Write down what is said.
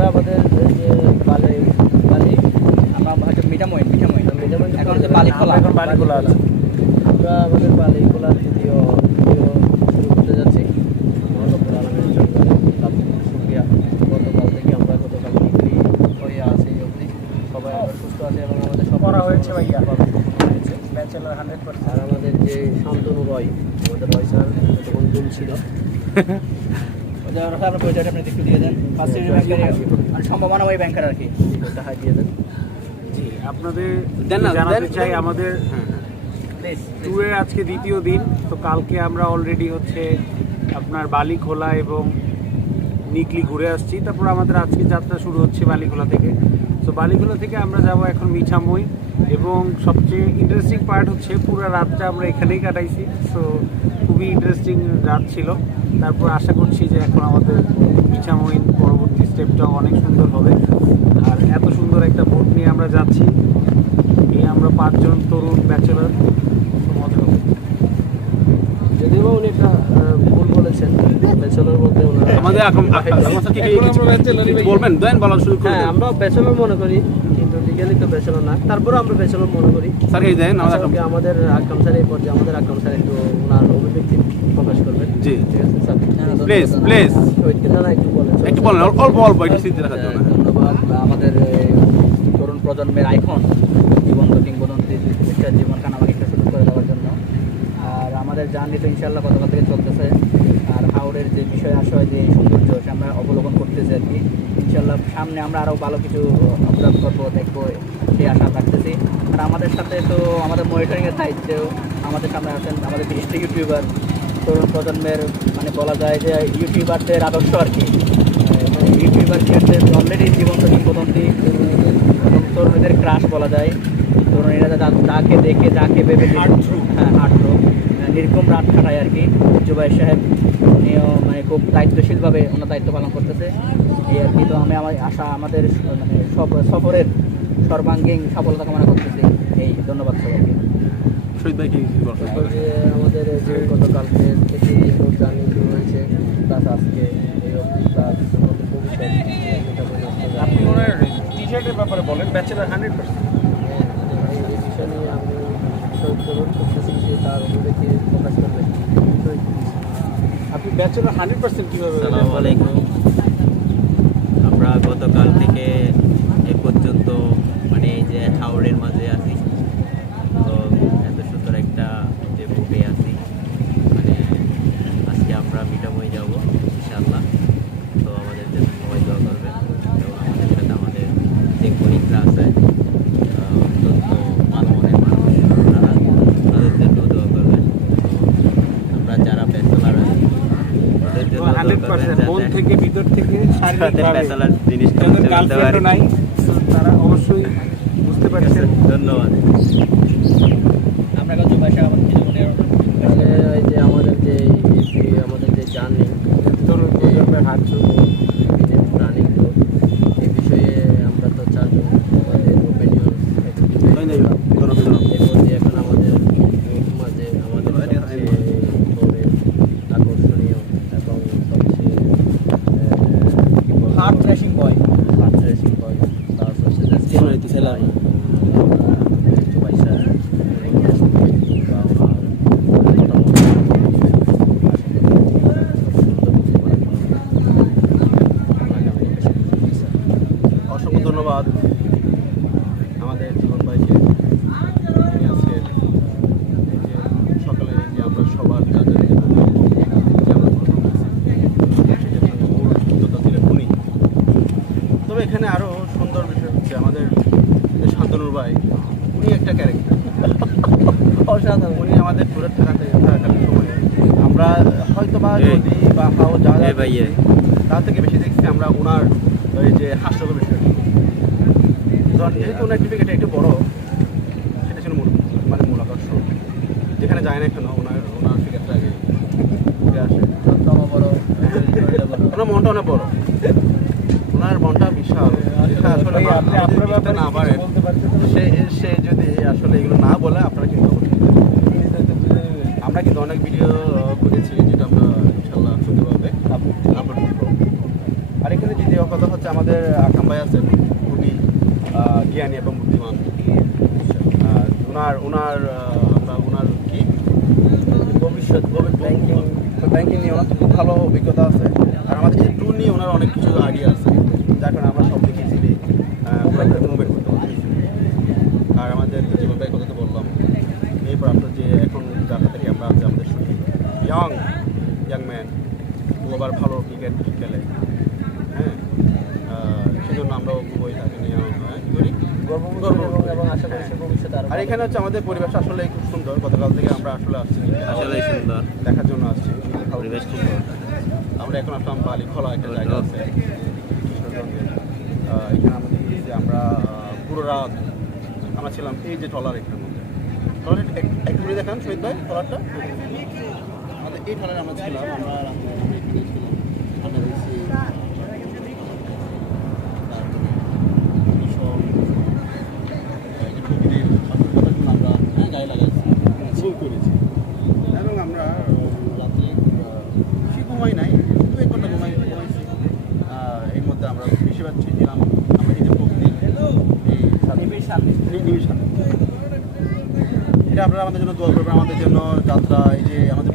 আমরা আমাদের যে বালি বালি আমরা হয়তো মিঠামইন এখন হচ্ছে বালি খোলা, এখন বালি খোলা আছে। আমরা আমাদের বালি খোলার দ্বিতীয় ভিডিও শুরু করতে যাচ্ছি। মহানবুল আলমের শুক্রিয়া, গতকাল থেকে আমরা গতকাল বিক্রি হয়ে আছি অবধি সবাই আমরা সুস্থ আছি এবং আমাদের সব করা হয়েছে ভাইয়া। হয়েছে। ব্যাচেলর 100%। আর আমাদের যে শান্তনু রয়, আমাদের রয় স্যার তখন গুম ছিল, আপনার পরিচয়টা আপনি একটু দিয়ে দেন। ফার্স্ট ইয়ার ব্যাংকার মানে সম্ভাবনা ওই ব্যাংকার আর কি, ওটা হাই দিয়ে দেন। জি, আপনাদের জানাতে চাই আমাদের ট্যুরে আজকে দ্বিতীয় দিন। তো কালকে আমরা অলরেডি হচ্ছে আপনার বালিখোলা এবং নিকলি ঘুরে আসছি। তারপর আমাদের আজকে যাত্রা শুরু হচ্ছে বালিখোলা থেকে। তো বালিখোলা থেকে আমরা যাব এখন মিঠামই, এবং সবচেয়ে ইন্টারেস্টিং পার্ট হচ্ছে পুরো রাতটা আমরা এখানেই কাটাইছি। তো খুবই ইন্টারেস্টিং রাত ছিল। তারপর আশা করছি যে এখন আমাদের মিঠামই পরবর্তী স্টেপটাও অনেক সুন্দর হবে। আর এত সুন্দর একটা বোট নিয়ে আমরা যাচ্ছি, এই আমরা 5 জন তরুণ ব্যাচেলর। যদিও উনি একটা ভুল বলেছেন, ব্যাচেলর বলতে ওনারা আমাদের বলবেন দেন বলা শুরু করুন। হ্যাঁ, আমরা ব্যাচেলর মনে করি, কিন্তু লিগালি তো ব্যাচেলর না, তারপরে আমরা ব্যাচেলর মনে করি। স্যার এই দেন আমাদের আকরাম স্যার এই পর্যায়ে আমাদের আকরাম স্যার একটু ওনার অভিব্যক্তি প্রকাশ করবেন। জি, ঠিক আছে স্যার, প্লিজ একটু বলেন অল্প একটু স্মৃতি রাখার জন্য। ধন্যবাদ। আমাদের তরুণ প্রজন্মের আইকন, জীবন্ত কিংবদন্তি জীবন কানামাকিটা শুরু করে দেওয়ার জন্য। আর আমাদের জার্নি তো ইনশাল্লাহ গতকাল থেকে চলতেছে। আর হাওড়ের যে বিষয় আশয় যে সৌন্দর্য সে আমরা অবলোকন করতেছি আর কি। ইনশাল্লাহ সামনে আমরা আরও ভালো কিছু অবজার্ভ করবো, দেখবো, সেই আশা রাখতেছি। আর আমাদের সাথে তো আমাদের মনিটরিংয়ের দায়িত্বেও আমাদের সামনে আছেন আমাদের বিশিষ্ট ইউটিউবার, তরুণ প্রজন্মের মানে বলা যায় যে ইউটিউবারদের আদর্শ আর কি। মানে ইউটিউবার ক্ষেত্রে অলরেডি জীবন্ত কিংবদন্তি এবং তরুণীদের ক্রাশ বলা যায়। তরুণীরা যাকে দেখে যাকে ভেবে আট্রু নির্গম রাত কাটায় আর কি। জুবাইর সাহেব উনিও মানে খুব দায়িত্বশীলভাবে ওনার দায়িত্ব পালন করতেছে এই আর কি। তো আমি আমার আশা আমাদের মানে সফরের সর্বাঙ্গীন সফলতা কামনা করতেছি। এই ধন্যবাদ সবাইকে। আমাদের যে গতকালকে থেকে যে জার্নি শুরু হয়েছে, প্লাস আজকে এই অবধি, প্লাস আমাদের ভবিষ্যৎ, আপনি ওনার টি-শার্টের ব্যাপারে বলেন। ব্যাচেলর 100%। এই বিষয় নিয়ে আমি শহীদ করতেছি যে তার অভিব্যক্তি প্রকাশ করবেন। আপনি ব্যাচেলর 100% কীভাবে? আসসালামু আলাইকুম। আমরা গতকাল থেকে এ পর্যন্ত মানে এই যে হাওড়ের মাঝে আছি, তো এত সুন্দর একটা যে বুকে আছি, মানে আজকে আমরা মিঠামই যাব ইনশাআল্লাহ। তো আমাদের জন্য সবাই দোয়া করবেন এবং আমাদের সাথে আমাদের যে কলিগরা আছে অত্যন্ত ভালো মনের মানুষ, তাদের জন্য দোয়া করবেন। আমরা যারা ব্যাচেলার আছি ওদের জন্য দোয়া করবেন, মন থেকে ভিতর থেকে ব্যাচেলার জিনিসটা নাই, তারা অবশ্যই বুঝতে পারছেন। ধন্যবাদ। আমরা কাছে ভাষা আমার কিছু মনে এই যে আমাদের যে জার্নি তরুণ প্রজন্মের হাত রানিং তো এই বিষয়ে আমরা তো চারজন আমাদের ওপিনিয়ন এখন আমাদের মাঝে আমাদের আকর্ষণীয় এবং সবচেয়ে হার্ট রেসিং বয় প্লাস হচ্ছে অসংখ্য ধন্যবাদ আমাদের জীবন ভাইকে। তিনি আজকে এই যে সকালে যে আমরা সবার কাজে উনি। তবে এখানে আরও সুন্দর বিষয় হচ্ছে আমাদের শান্তনুর ভাই, উনি একটা ক্যারেক্টার। অসাধারণ। উনি আমাদের ট্যুরে থাকাকালীন সময়ে আমরা হয়তো বা নদী বা হাও যা তার থেকে বেশি দেখছি আমরা ওনার ওই যে হাস্যকর বিষয়, যেহেতু ওনার টিপিকেটা একটু বড়, সেটা ছিল মূল আকর্ষণ। যেখানে যায় না কেন ওনার ফিগারটা আগে উঠে আসে। ওনার মনটা অনেক বড়, ওনার মনটা বিশাল। আসলে আপনি না পারেন সে যদি আসলে এগুলো না বলে আপনারা কিন্তু আমরা কিন্তু অনেক ভিডিও করেছি যেটা আমরা ইনশাল্লাহ শুনতে পাবে আপলোড করবো। আর এখানে দ্বিতীয় কথা হচ্ছে আমাদের আকাম ভাই আছেন, খুবই জ্ঞানী এবং বুদ্ধিমান। ওনার কি ভবিষ্যৎ ব্যাংকিং নিয়ে ওনার তো খুব ভালো অভিজ্ঞতা আছে। আর আমাদের এই ট্যুর নিয়ে ওনার অনেক কিছু আইডিয়া আছে, যার কারণে আমরা সব থেকে ইজিলি মুভমেন্ট করতে পারছি। আর আমাদের জীবন ভাইয়ের কথা তো বললাম। এরপর আপনার যে এখন যার থেকে আমরা আছি, আমাদের শুধু ইয়াং ম্যান, ও আবার ভালো ক্রিকেট খেলে, হ্যাঁ, সেজন্য আমরাও খুবই তাকে নিয়ে এবং আশা করি সে ভবিষ্যতে আরো আর এখানে হচ্ছে আমাদের পরিবেশ আসলে খুব সুন্দর। গতকাল থেকে আমরা আসলে আসছি আসলে সুন্দর দেখার জন্য আসছি। পরিবেশ সুন্দর। আমরা এখন আসলাম বালি খোলা একটা জায়গা আছে কিশোরগঞ্জে। এখানে আমাদের যে আমরা পুরো রাত আমরা ছিলাম এই যে ট্রলার এখানের মধ্যে। ট্রলার একটু করে দেখান শহীদ ভাই ট্রলারটা। আমাদের এই ট্রলারে আমরা ছিলাম, আমরা রাতে এখানে ছিলাম, ঠান্ডা দিয়েছি। আমরা গায়ে লাগাইছি, ছবি করেছি এবং আমরা রাত্রে বেশি ঘুমাই নাই, 2-1 ঘন্টা ঘুমাইছি। এর মধ্যে আমরা বেশিরভাগ ছিলাম আমরা এই যে প্রকৃতির এই নিবিড় শান্তি। এটা আপনারা আমাদের জন্য দোয়া করবেন, আমাদের জন্য যাত্রা এই যে আমাদের